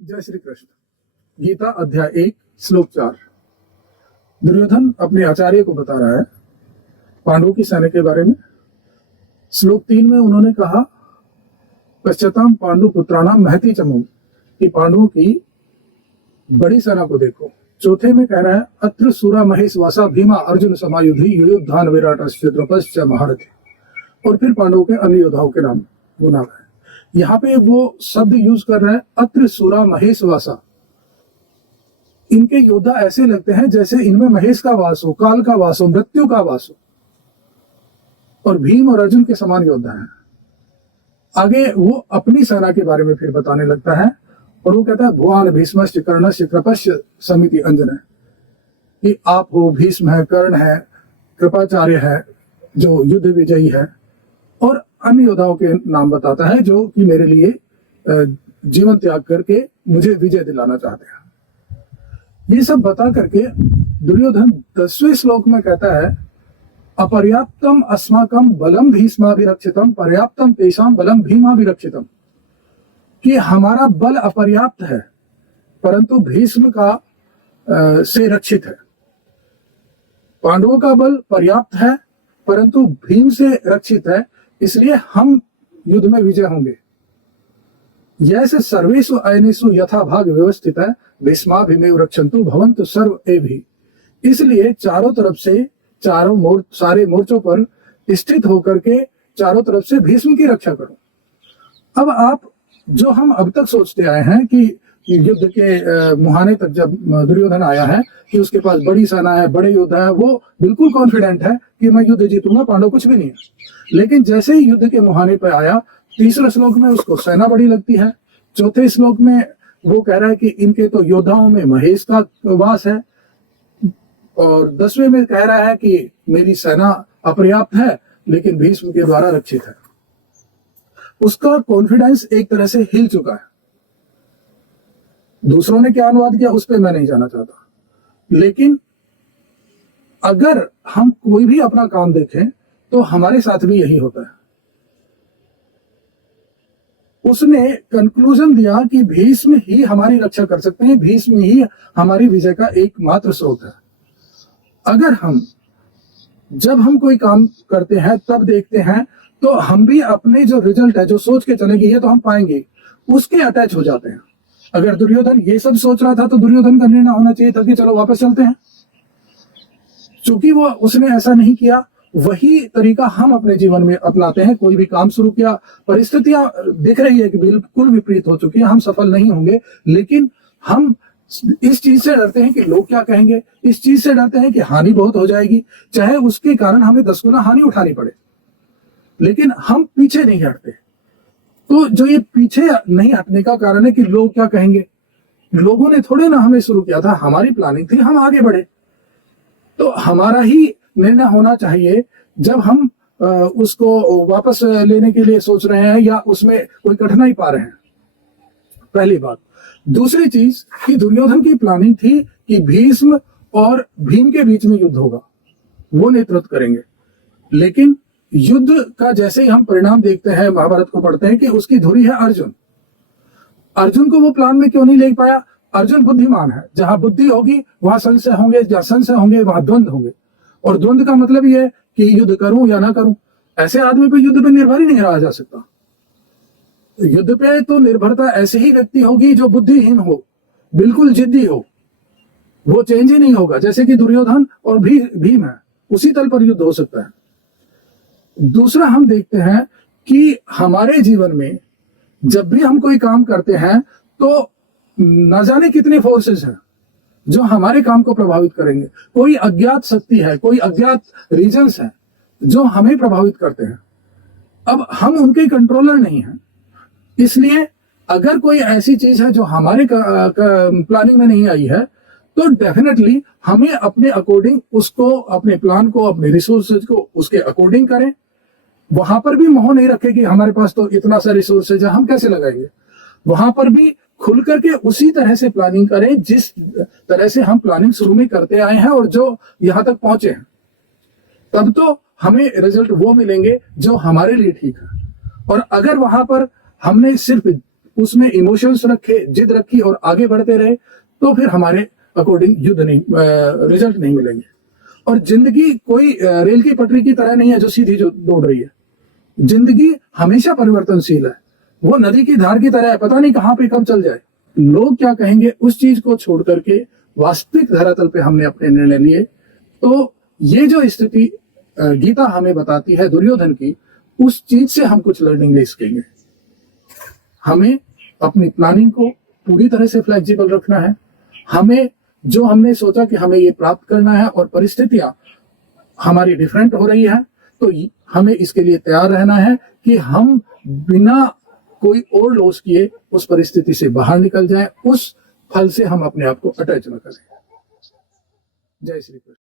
जय श्री कृष्ण। गीता अध्याय 1 श्लोक 4। दुर्योधन अपने आचार्य को बता रहा है पांडवों की सेना के बारे में। श्लोक 3 में उन्होंने कहा पश्चाताम पांडु पुत्राणाम महती चमू, कि पांडवों की बड़ी सेना को देखो। चौथे में कह रहा है अत्र सूरा महेश वासा भीमा अर्जुन समायुधि युयुद्धान विराट द्रौपद महारथी, और फिर पांडवों के अन्य योद्धाओं के नाम गुना है। यहाँ पे वो शब्द यूज कर रहे हैं अत्र सूरा महेश वासा। इनके योद्धा ऐसे लगते हैं जैसे इनमें महेश का वास हो, काल का वास हो, मृत्यु का वास हो, और भीम और अर्जुन के समान योद्धा हैं। आगे वो अपनी सेना के बारे में फिर बताने लगता है और वो कहता है भुआन भीष्मश्च कर्णश्च कृपश्च समिति अंजन, कि आप हो, भीष्म है, कर्ण है, कृपाचार्य है जो युद्ध विजयी है, और अन्य योद्धाओं के नाम बताता है जो कि मेरे लिए जीवन त्याग करके मुझे विजय दिलाना चाहते हैं। ये सब बता करके दुर्योधन 10वें श्लोक में कहता है अपर्याप्तम अस्माकम बलम भीष्माभिरक्षितम पर्याप्तम तेषाम बलम भीमाभिरक्षितम, कि हमारा बल अपर्याप्त है परंतु भीष्म का से रक्षित है। पांडवों का बल पर्याप्त है परंतु भीम से रक्षित है, इसलिए हम युद्ध में विजय होंगे। जैसे सर्वेषु अयनेषु यथा भाग व्यवस्थित है भीष्माभिमेव रक्षन्तु भवन्तु सर्व एभि, इसलिए चारों तरफ से सारे मोर्चों पर स्थित होकर के चारों तरफ से भीष्म की रक्षा करो। अब आप जो हम अब तक सोचते आए हैं कि युद्ध के मुहाने तक जब दुर्योधन आया है कि उसके पास बड़ी सेना है, बड़े योद्धा है, वो बिल्कुल कॉन्फिडेंट है कि मैं युद्ध जीतूंगा, पांडव कुछ भी नहीं है। लेकिन जैसे ही युद्ध के मुहाने पर आया, तीसरे श्लोक में उसको सेना बड़ी लगती है, चौथे श्लोक में वो कह रहा है कि इनके तो योद्धाओं में महेश का वास है, और 10वें में कह रहा है कि मेरी सेना अपर्याप्त है लेकिन भीष्म के द्वारा रक्षित है। उसका कॉन्फिडेंस एक तरह से हिल चुका है। दूसरों ने क्या अनुवाद किया उस पर मैं नहीं जाना चाहता, लेकिन अगर हम कोई भी अपना काम देखें तो हमारे साथ भी यही होता है। उसने कंक्लूजन दिया कि भीष्म ही हमारी रक्षा कर सकते हैं, भीष्म ही हमारी विजय का एकमात्र स्रोत है। अगर जब हम कोई काम करते हैं तब देखते हैं तो हम भी अपने जो रिजल्ट है, जो सोच के चलेंगे ये तो हम पाएंगे, उसके अटैच हो जाते हैं। अगर दुर्योधन ये सब सोच रहा था तो दुर्योधन का निर्णय होना चाहिए था कि चलो वापस चलते हैं। चूंकि वो उसने ऐसा नहीं किया, वही तरीका हम अपने जीवन में अपनाते हैं। कोई भी काम शुरू किया, परिस्थितियां दिख रही है कि बिल्कुल विपरीत हो चुकी है, हम सफल नहीं होंगे, लेकिन हम इस चीज से डरते हैं कि लोग क्या कहेंगे, इस चीज से डरते हैं कि हानि बहुत हो जाएगी, चाहे उसके कारण हमें 10 गुना हानि उठानी पड़े, लेकिन हम पीछे नहीं हटते। तो जो ये पीछे नहीं हटने का कारण है कि लोग क्या कहेंगे। लोगों ने थोड़े ना हमें शुरू किया था, हमारी प्लानिंग थी, हम आगे बढ़े। तो हमारा ही निर्णय होना चाहिए जब हम उसको वापस लेने के लिए सोच रहे हैं या उसमें कोई कठिनाई पा रहे हैं। पहली बात। दूसरी चीज कि दुर्योधन की प्लानिंग थी कि भीष्म और भीम के बीच में युद्ध होगा, वो नेतृत्व करेंगे, लेकिन युद्ध का जैसे ही हम परिणाम देखते हैं, महाभारत को पढ़ते हैं कि उसकी धुरी है अर्जुन। अर्जुन को वो प्लान में क्यों नहीं ले पाया? अर्जुन बुद्धिमान है, जहां बुद्धि होगी वहां संशय होंगे, जहां संशय होंगे वहां द्वंद्व होंगे, और द्वंद्व का मतलब ये है कि युद्ध करूं या ना करूं। ऐसे आदमी पे युद्ध पे निर्भर ही नहीं रहा जा सकता। युद्ध पे तो निर्भरता ऐसे ही व्यक्ति होगी जो बुद्धिहीन हो, बिल्कुल जिद्दी हो, वो चेंज ही नहीं होगा। जैसे कि दुर्योधन और भीम है, उसी तल पर युद्ध हो सकता है। दूसरा, हम देखते हैं कि हमारे जीवन में जब भी हम कोई काम करते हैं तो न जाने कितने फोर्सेस हैं जो हमारे काम को प्रभावित करेंगे। कोई अज्ञात शक्ति है, कोई अज्ञात रीजन्स हैं जो हमें प्रभावित करते हैं। अब हम उनके कंट्रोलर नहीं हैं, इसलिए अगर कोई ऐसी चीज है जो हमारे प्लानिंग में नहीं आई है तो डेफिनेटली हमें अपने अकॉर्डिंग उसको, अपने प्लान को, अपने रिसोर्सेज को उसके अकॉर्डिंग करें। वहां पर भी मोह नहीं रखे कि हमारे पास तो इतना सा रिसोर्सेज है, हम कैसे लगाएंगे। वहां पर भी खुल करके उसी तरह से प्लानिंग करें जिस तरह से हम प्लानिंग शुरू में करते आए हैं और जो यहां तक पहुंचे हैं। तब तो हमें रिजल्ट वो मिलेंगे जो हमारे लिए ठीक है। और अगर वहां पर हमने सिर्फ उसमें इमोशंस रखे, जिद रखी और आगे बढ़ते रहे, तो फिर हमारे अकॉर्डिंग युद्ध नहीं, रिजल्ट नहीं मिलेंगे। और जिंदगी कोई रेल की पटरी की तरह नहीं है जो सीधी जो दौड़ रही है। जिंदगी हमेशा परिवर्तनशील है, वो नदी की धार की तरह है, पता नहीं कहां पे कब चल जाए। लोग क्या कहेंगे उस चीज को छोड़ करके वास्तविक धरातल पे हमने अपने निर्णय लिए। तो ये जो स्थिति गीता हमें बताती है दुर्योधन की, उस चीज से हम कुछ लर्निंग ले सकेंगे। हमें अपनी प्लानिंग को पूरी तरह से फ्लेक्सिबल रखना है। हमें जो हमने सोचा कि हमें ये प्राप्त करना है और परिस्थितियां हमारी डिफरेंट हो रही है, तो हमें इसके लिए तैयार रहना है कि हम बिना कोई और लॉस किए उस परिस्थिति से बाहर निकल जाएं, उस फल से हम अपने आप को अटैच न करें। जय श्री कृष्ण।